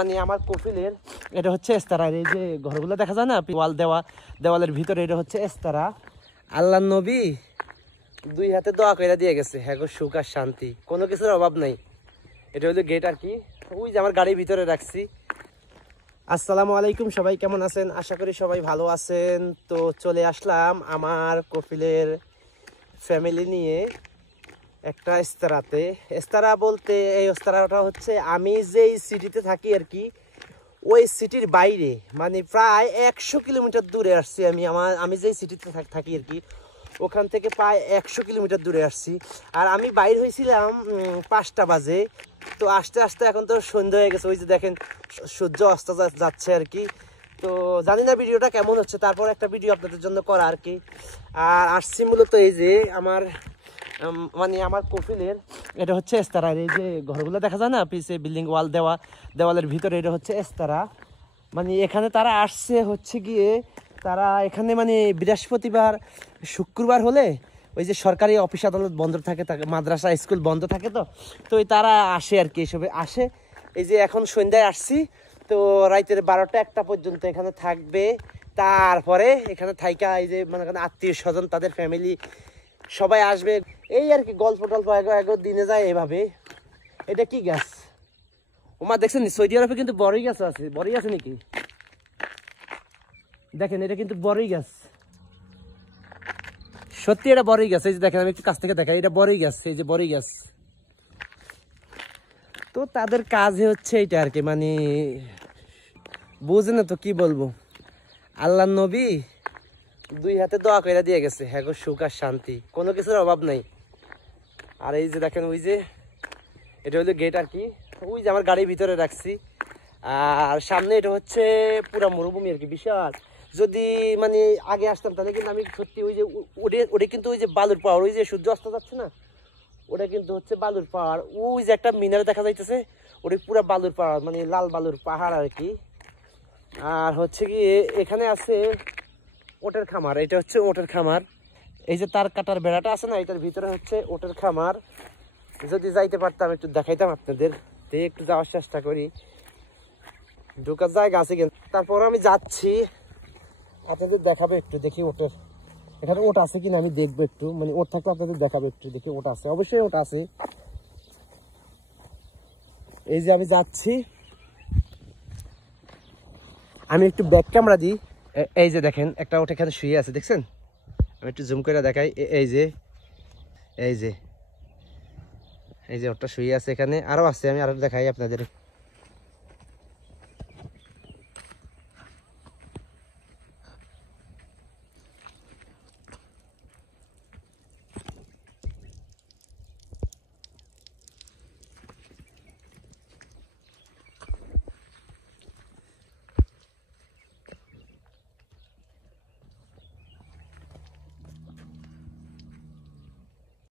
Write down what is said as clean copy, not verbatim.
মানে আমার কফিলের এটা হচ্ছে এস্তারা। এই যে ঘরগুলো দেখা যায় না ওয়াল দেওয়া, দেওয়ালের ভিতরে এটা হচ্ছে এস্তারা। আল্লাহ নবী দুই হাতে দোয়া করে দিয়ে গেছে, হ্যাঁ গো সুখ আর শান্তি, কোনো কিছুর অভাব নাই। এটা হলো গেট আর কি, ওই যে আমার গাড়ির ভিতরে রাখছি। আসসালামু আলাইকুম, সবাই কেমন আছেন? আশা করি সবাই ভালো আছেন। তো চলে আসলাম আমার কফিলের ফ্যামিলি নিয়ে একটা এস্তারাতে। এস্তারা বলতে এই এস্তারাটা হচ্ছে আমি যেই সিটিতে থাকি আর কি, ওই সিটির বাইরে, মানে প্রায় 100 কিলোমিটার দূরে আসছি আমি যেই সিটিতে থাকি আর কি, ওখান থেকে প্রায় 100 কিলোমিটার দূরে আসছি। আর আমি বাইর হয়েছিলাম 5টা বাজে। তো আস্তে আস্তে এখন তো সন্ধ্যা হয়ে গেছে, ওই যে দেখেন সূর্য অস্ত যাচ্ছে আর কি। তো জানি না ভিডিওটা কেমন হচ্ছে, তারপর একটা ভিডিও আপনাদের জন্য করা আর কি। আর আসছি মূলত এই যে মানে আমার কফিলের এটা হচ্ছে এস্তারা। এই যে ঘরগুলো দেখা যায় না পিছে বিল্ডিং ওয়াল দেওয়া, দেওয়ালের ভিতরে এটা হচ্ছে এস্তারা। মানে এখানে তারা আসছে হচ্ছে গিয়ে, তারা এখানে মানে বৃহস্পতিবার শুক্রবার হলে ওই যে সরকারি অফিস আদালত বন্ধ থাকে, মাদ্রাসা স্কুল বন্ধ থাকে, তো তারা আসে আর কি, এসবে আসে। এই যে এখন সন্ধ্যায় আসছি, তো রাতের 12টা-1টা পর্যন্ত এখানে থাকবে। তারপরে এখানে থাইকা এই যে মানে আত্মীয় স্বজন তাদের ফ্যামিলি সবাই আসবে, এই আর কি গল্প টল্প এগো দিনে যায় এভাবে। এটা কি গাছ ওমা দেখছেন? সৌদি আরবে কিন্তু বড়ই গাছ আছে। বড়ই আছে নাকি? দেখেন এটা কিন্তু বড়ই গাছ, সত্যি এটা বড়ই গাছ। এই যে দেখেন, আমি একটু কাছ থেকে দেখাই, এটা বড়ই গাছ, এই যে বড়ই গাছ। তো তাদের কাজে হচ্ছে এটা আর কি, মানে বুঝে না তো কি বলবো। আল্লাহ নবী দুই হাতে দোয়া করে দিয়ে গেছে, হ্যাঁ গো সুখ আর শান্তি, কোনো কিছুর অভাব নাই। আর এই যে দেখেন, ওই যে এটা হলো গেট আর কি, ওই যে আমার গাড়ির ভিতরে রাখছি। আর সামনে এটা হচ্ছে পুরা মরুভূমি আর কি, বিশাল। যদি মানে আগে আসতাম তাহলে কিন্তু আমি সত্যি ওই যে ওটা কিন্তু ওই যে বালুর পাহাড়, ওই যে সূর্য অস্ত যাচ্ছে না, ওটা কিন্তু হচ্ছে বালুর পাহাড়। ওই যে একটা মিনার দেখা যাইতেছে, ওটা পুরা বালুর পাহাড়, মানে লাল বালুর পাহাড় আর কি। আর হচ্ছে কি এখানে আছে ওটের খামার, এটা হচ্ছে ওটের খামার। এই যে তার কাটার বেড়াটা আছে না, এটার ভিতরে হচ্ছে ওটের খামার। যদি যাইতে পারতাম একটু দেখাইতাম আপনাদের, একটু যাওয়ার চেষ্টা করি। ঢোকার জায়গা আছে কিন্তু, তারপর আমি যাচ্ছি, আপনাদের দেখাবে একটু, দেখি ওটের এখানে ওট আছে কিনা আমি দেখবো একটু, মানে ওট থাকলে আপনাদের দেখাবে একটু, দেখি ওট আছে, অবশ্যই ওট আছে। এই যে আমি যাচ্ছি, আমি একটু ব্যাক ক্যামেরা দিই। এই যে দেখেন একটা ওট এখানে শুয়ে আছে, দেখছেন? আমি একটু জুম করে দেখাই, এই যে এই যে এই যে ওটা শুয়ে আছে এখানে, আরো আছে, আমি আরো দেখাই আপনাদের।